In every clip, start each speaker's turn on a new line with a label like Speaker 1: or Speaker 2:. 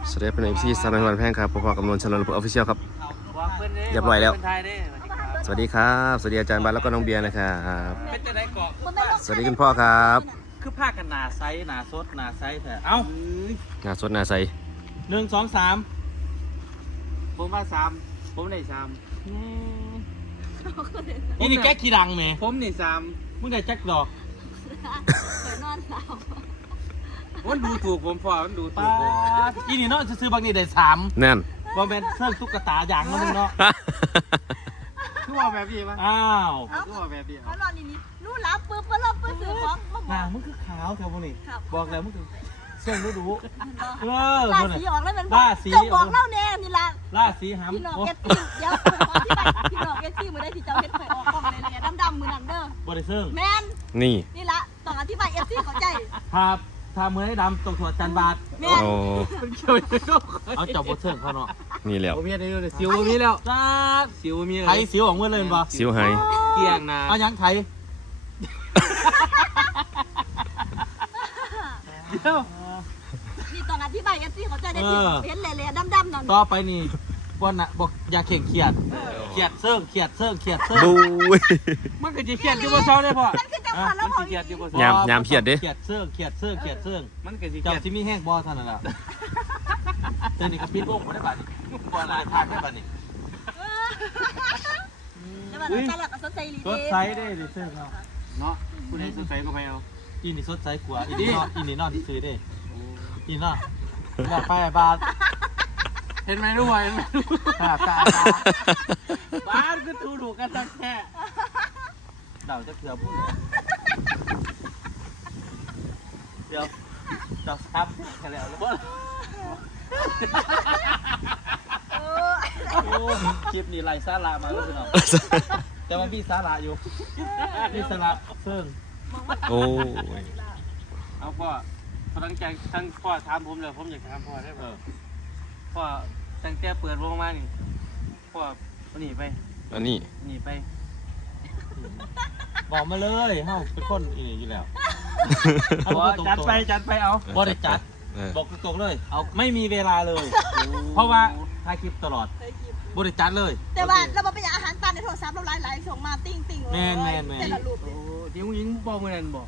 Speaker 1: สวัสดีเป็นFC สามวันแพงครับพอๆกับนนท์ชนนท์ออฟฟิเชียลครับเรียบร้อยแล้วสวัสดีครับสวัสดีอาจารย์บาสแล้วก็น้องเบียร์นะครับสวัสดีคุณพ่อครับ
Speaker 2: คือผ้ากันหนาไซส์หนาสดหนาไซส์เถอะเอ้า
Speaker 1: หน้าสดหน้าใส
Speaker 2: 1 2 3ผมว่า3ผมได้3นี่แก๊กขี้ดังไหมผมนี่3มึงได้แจ็คดอก
Speaker 3: เคยนอนหนาว
Speaker 2: มันดูถูกผมพอมันดูถูกผมอีนี่เนาะซื้อบางนี่ได้3
Speaker 1: แน่น
Speaker 2: บอมเป็นเสื้อตุ๊กตาอย่างนั้นมึงเนาะคือว่าแบบนี้ปะอ้าวคือว่าแบบนี้
Speaker 3: เขานอนนี่นู่นรับปึ๊บปึ๊บปึ๊บซื้อของมาบ
Speaker 2: ห
Speaker 3: อ
Speaker 2: น้าก มึงคือขาวแถวพวกนี้บอกแล้วมึงคือเสื้อดู
Speaker 3: ล่าสีออกแล้วมัน
Speaker 2: สี
Speaker 3: บอกเล่าแน่นี่ละ
Speaker 2: ล่าสีหำ
Speaker 3: พี่น้องเอฟซีเดี๋ยวพี่น้องเอฟซีมือได้ที่เจ้าเห็นไฟออกกล้องเลยเนี่ยดำมือนังเด้อบ
Speaker 2: ริเซิง
Speaker 3: แมนนี่ละต้องอธิบายเอฟซีเข้าใจ
Speaker 2: ครับถ้ามือให้ดำตรงถั่วจันบาท
Speaker 3: แมน
Speaker 2: เอาจับบริเซิงเขาเนาะ
Speaker 1: นี่แล้ว
Speaker 2: มีอะไรอยู่สิวมีแล้วจ้าสิวมีอะไรไทยสิวของเมื่อเลยป่ะ
Speaker 1: สิวหาย
Speaker 2: เกี่ยงนะเอายังไทย
Speaker 3: นี่ต้องอธิบายเอฟซีเข้าใจได้ที่เห็นเละๆดำๆนั่น
Speaker 2: ต่อไปนี่วันน่ะบอกอย่าเข่งเขียดเซิง
Speaker 1: บูย
Speaker 2: มันก็จะเขียดอยู่บนเสาได้พ่อ
Speaker 3: มันคือจังหวะแล้วพอ
Speaker 1: ยามเขียดดิ
Speaker 2: เขียดเซิงมันก็จะเจ้าซิมีแห้งบอท่านนั่นแหละเจ้านี่ก็ปิดวงไม่ได้บัดนี้บอลายทางได้บัดนี้
Speaker 3: แล้วมันตลกกับสดใสลี
Speaker 2: สดใสได้ดิเซิงเขาเนาะคุณให้สดใสก็ไปเอาอีนี่สดใสกว่าอีนี่นอนที่ซื้อได้อีนอนแบบไปบาทเห็นไหมรู้ไหมบ้านก็ถูกกันตั้งแค่เดาจะเกือบพูดเลยเดี๋ยวเราซับแค่แล้วแล้วบ่คลิปนี้ไล่สาระมาแล้วพี่น้องแต่ว่ามีสาระอยู่มีสาระเซิง
Speaker 1: โอ้ย
Speaker 2: เอาพ่อตั้งใจทั้งพ่อถามผมเลยผมอยากถามพ่อได้เปล่าพ่อตั้งแต่เปิดวงมานี่พ่อหนีไป
Speaker 1: อันนี้
Speaker 2: หนีไปบอกมาเลยเฮ้าเป็นคนอยู่แล้วจัดไปเอาบริจัดบอกตรงเลยเอาไม่มีเวลาเลยเพราะว่าถ่ายคลิปตลอดบริจัดเลย
Speaker 3: แต่ว่าเราไปอาหารตามในโทรศัพท์เราหลายส่งมาติ้ง
Speaker 2: แมน
Speaker 3: แต่ละรูป
Speaker 2: ที่ยิงบอกเมื่อนั้นบอก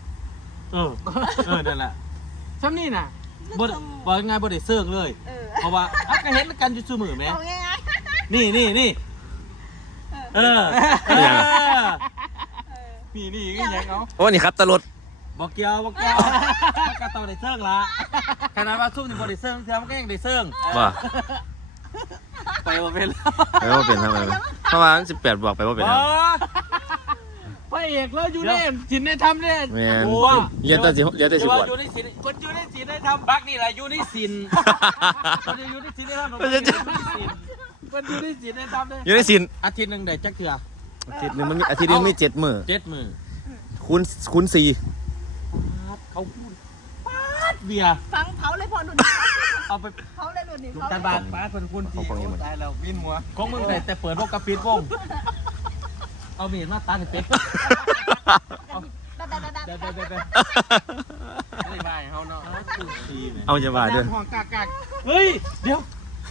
Speaker 2: นั่นแหละซ้ำนี่น่ะบอกยังไงบริเซิร์กเลยเพราะว่าก็เห็นกันอยู่ซื่อมือไหมนี่นี่ยังเอา
Speaker 1: โอ้นี่ครับตลด
Speaker 2: บอกเกียวก็ต้องได้เซิร์กละขนาดว่าซุ่มนี่บริเซิร์กเทียมก็ยังได้เซิร์ก
Speaker 1: ว่า
Speaker 2: ไปว่าเป็น
Speaker 1: ทำไมเพราะว่า18บอกไปว่าเป็น
Speaker 2: พระเอกแล้วอยู่ในสินได้ทำเนี่ย
Speaker 1: โอ้เรียนแต่สิบว
Speaker 2: อยู่ในสินคนอยู่ในสินได้ทำบักนี่แหละอยู่ในสินคนอยู่ในสินได้ทำคนอยู่ในสินได้ทำเลย
Speaker 1: อยู่ในสิน
Speaker 2: อาทิตย์หนึ่งได้จักเถื่อ
Speaker 1: อาทิตย์นึงมันมีอาทิตย์นึงมี7 มื้อคูณ4
Speaker 2: เขาพูดป๊าดเบียร์
Speaker 3: ฟังเผาเลยพอหนุน
Speaker 2: เอาไป
Speaker 3: เผาเลยหนุนนี่
Speaker 2: จันบาทป๊าดเป็นคูณ4ตายแล้ววินหัวของมึงแต่เปิดวงกระปิดวงเอามีดมาตัดให้เป๊กไม่ได้เขาเนาะ
Speaker 1: เอาจะบาดด้วย
Speaker 2: เฮ้ยเดี๋ยว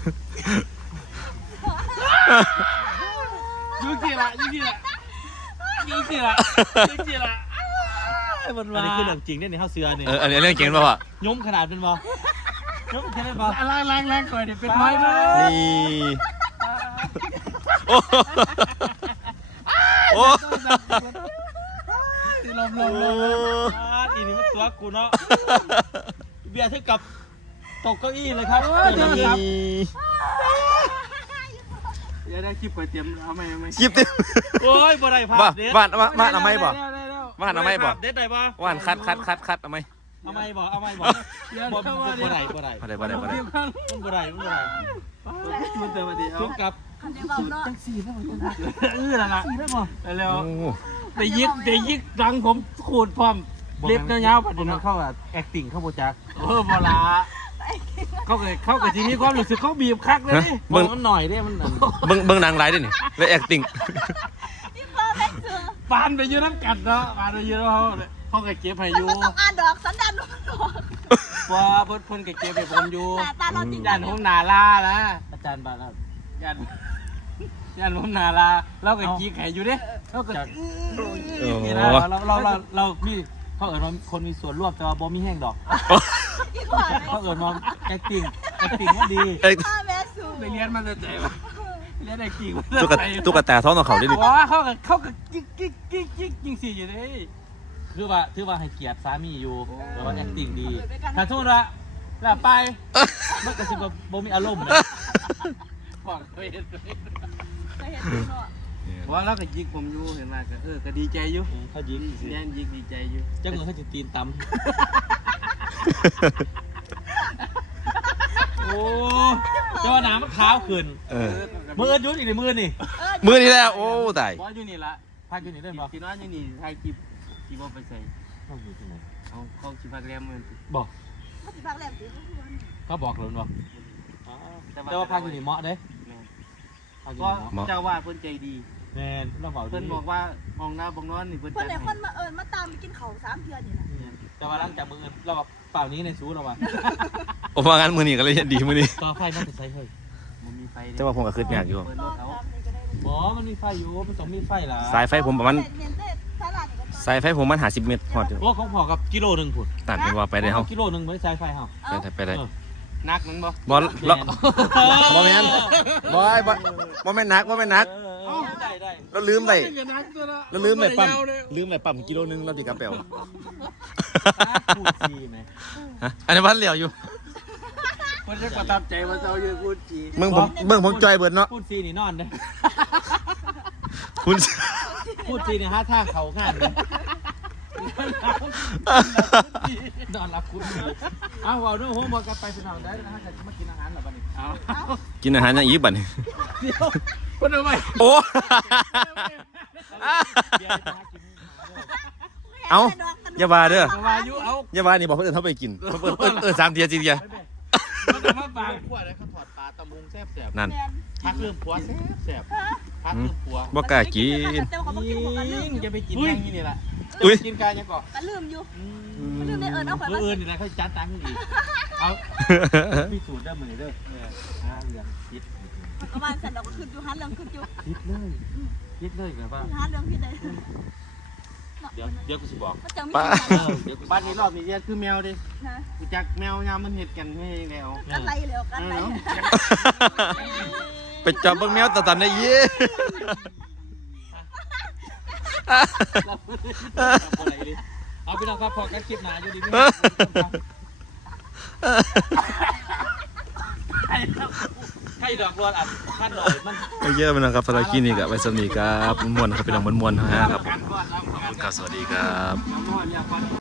Speaker 2: ยูสิละอันนี้คือเรื่องจริงเนี่ยในข้าวเสือเนี่ย
Speaker 1: อันนี้เรื่องจริงป่ะ
Speaker 2: ย้มขนาดเป็นบ่ย้มแค่ไหนบ่แรงก่อนเนี่ยเป็นไม้ไหม
Speaker 1: นี่โอ้
Speaker 2: ลมอีนี่มันตัวกูเนาะเบียร์ถึงกับตกเก้าอี้เลยครับอย่าได้คลิปไปเตรียมเอาไหม
Speaker 1: คลิปเตรียม
Speaker 2: โอ้ยบ่ได้ภาพเด็ด
Speaker 1: บ้านเอาไหมบ่บ้านเอาไหมบ่
Speaker 2: เด็ดได้บ่
Speaker 1: บ้านคัดเอาไหม
Speaker 2: เอาไหมบ่บ่ได้มันเติมมาดิเอากับจังสี่แล้วล่ะแล้วแต่ยิกดังผมขูดพร้อมเล็บยาวๆปัดนั้นเข้าacting เข้าโปรจักบ่ละเขากับทีนี้ความรู้สึกเขาบีบคักเลยมันหน่อยได้มัน
Speaker 1: เบิ่งนางร้ายด้วยนี่เลย acting
Speaker 3: ป
Speaker 2: านไปยืนน้ำกัดเนาะปานไปยืนเขาก็เก็บให้อยู่
Speaker 3: ต้องอ่านดอกสันดานดอก
Speaker 2: ว่าเพิ่นก็เก็บให้ผมอยู่
Speaker 3: ตาเราจริง
Speaker 2: ย่านผมนาลานะอาจารย์บาครับย่านผมนาลาเราก็จีไข่อยู่เด้เราก็นี่นะเรามีเขาเอิ้นว่าคนมีส่วนร่วมแต่ว่าบ่มีแห้งดอก
Speaker 3: อีกว่า
Speaker 2: เขาเอิ้นว่า acting มันดี
Speaker 3: พ่อแม่สู
Speaker 2: ไปเรียนมาแต่ใจวะเรียน acting มา
Speaker 1: ตุ๊กตาท้องของเขาได้ดิ
Speaker 2: ว่าเขาก็กิ๊กจริงสิอยู่เด้ถือว่าให้เกียรติสามีอยู่แต่ว่า acting ดีถ้าสมมติว่าแล้วไปมันก็สิบ่มีอารมณ์นะบอกเคยเห็น
Speaker 3: เคยเห็นเนาะ
Speaker 2: ว่าเราก็ยิกผมอยู่เห็นไหมก็ดีใจอยู่เขายิกแน่นยิกดีใจอยู่จังเลยเขาจะตีนตำโอ้เจ้าหนามันขาวขึ้นมือยุ่นอีกเลยมือนี่
Speaker 1: มือนี่แหละโอ้ตาย
Speaker 2: ว่าอยู่นี่ละพักอยู่นี่ได้บอกคิดว่าอยู่นี่ไทยคลิปที่บอกไปใส่เขาอยู่ที่ไหนเขาชิพักแรมมันบอก
Speaker 3: เขาสิพักแหลมสิ
Speaker 2: เขาบอกเลยบอกแต่ว่าพักอยู่นี่เหมาะเด้ก็เจ้าว่าเพิ่นใจดีแน่เราบอกเพิ่นบอกว่าห้องน้ำบ้องนอนนี่เพิ่น
Speaker 3: เพื่อนไหนคนมามาตามไปกินเขา3เดือนนี่นะ
Speaker 2: แต่ว่าหลังจากมือเราแบบเปล่านี้ในซูเราว่ะ
Speaker 1: โอ้ว่างั้นมือนี่ก็เลยดีมือนี่
Speaker 2: ต่อไฟน่าจะใช้เฮ้ยมันมีไฟ
Speaker 1: แต่ว่าผมก็คืดยากอยู่
Speaker 2: บอมันมีไฟอยู่มันต้องมีไฟล่ะ
Speaker 1: สายไฟผมประมาณสายไฟผมมัน50 เมตรพอด
Speaker 2: โอ้เขาพอกับกิโลนึงพุ่น
Speaker 1: ตัดเป็นว่าไปได้เฮา
Speaker 2: กิโลนึงไม่ใช้ไฟเฮา
Speaker 1: ไปได้
Speaker 2: นักมันบ่
Speaker 1: บ่แล้วบ่แม่นบ่แม่นนัก
Speaker 2: ได้
Speaker 1: เราลืมไปปั๊มกิโลนึงเราสิกลับแปลว
Speaker 2: พูดจีไหม
Speaker 1: ฮะอันนี้บ้านเหลียวอยู่
Speaker 2: มันจะประทับใจมันจะเอาเยอะพูดจี
Speaker 1: เมืองผมจอยเบิดเนาะ
Speaker 2: พูดจีนี่นอนเด้
Speaker 1: คุณ
Speaker 2: พูดจีนี่หาทางเขางานเลยนอนรับคุณดีเอาว่าด้วยโฮมบอกกันไปสนามได้นะฮะจะมากินอาหารหรอบ้านี้เอา
Speaker 1: กินอาหารอย่างอีกบัดนี้
Speaker 2: เดี๋ยวคนเอาไป
Speaker 1: โอ้เอาอย่าว่าเด้อ
Speaker 2: วายุเอา
Speaker 1: อย่าว่านี่บอกเพิ่นเฮาไปกินเพิ่น3เทีย4เทีย
Speaker 2: มันจะมาบางขวดเลยเขาถอดปลาตะมุงแซ่บ
Speaker 1: นั่น
Speaker 2: พักเรื่องผัวแซ่บพักเรื่องผัว
Speaker 1: บ่กล้ากิน
Speaker 3: แต่เขาบอกกินหัวกันลืม
Speaker 2: จะไปกินอย่างนี้นี่แหละ
Speaker 1: อุ้ย
Speaker 2: กินกายยังก่อน
Speaker 3: กันลืมอยู่มันลืมในเอาข่อยมา
Speaker 2: นี่แหละเขาจัดตังค์อีกเอาพิสูจน์ได้เหมือนเดิมเรื่องคิด
Speaker 3: ประมาณสั่นเราก็ขึ้นอยู่หันเรื่องขึ้นอยู่
Speaker 2: คิดเลยแบบว่า
Speaker 3: หันเรื่องผิดเลย
Speaker 2: เดี๋ยวกูจะบอก
Speaker 3: มันจะมี
Speaker 2: เดี๋ยวบ้านนี้รอบนี้คือแมวดิ
Speaker 3: นะ
Speaker 2: กูจักแมวยามมันเห็ดกันให้แล้ว
Speaker 3: กันไรแล้วกันไร
Speaker 1: ไปจับเบิ่งแมวตะตันได้เย้
Speaker 2: เอาพี่น้องครับพอกันคลิปหนาอยู่ดีใครดอกรวนอ่ะขั้นหน่อยมัน
Speaker 1: ไปเยอะไปนะครับสำหรับคลิปนี้ก็ไปสำนีครับม่วนๆครับพี่น้องม่วนๆครับผมครับสวัสดีครับ
Speaker 2: น้ำมันอยากฟัน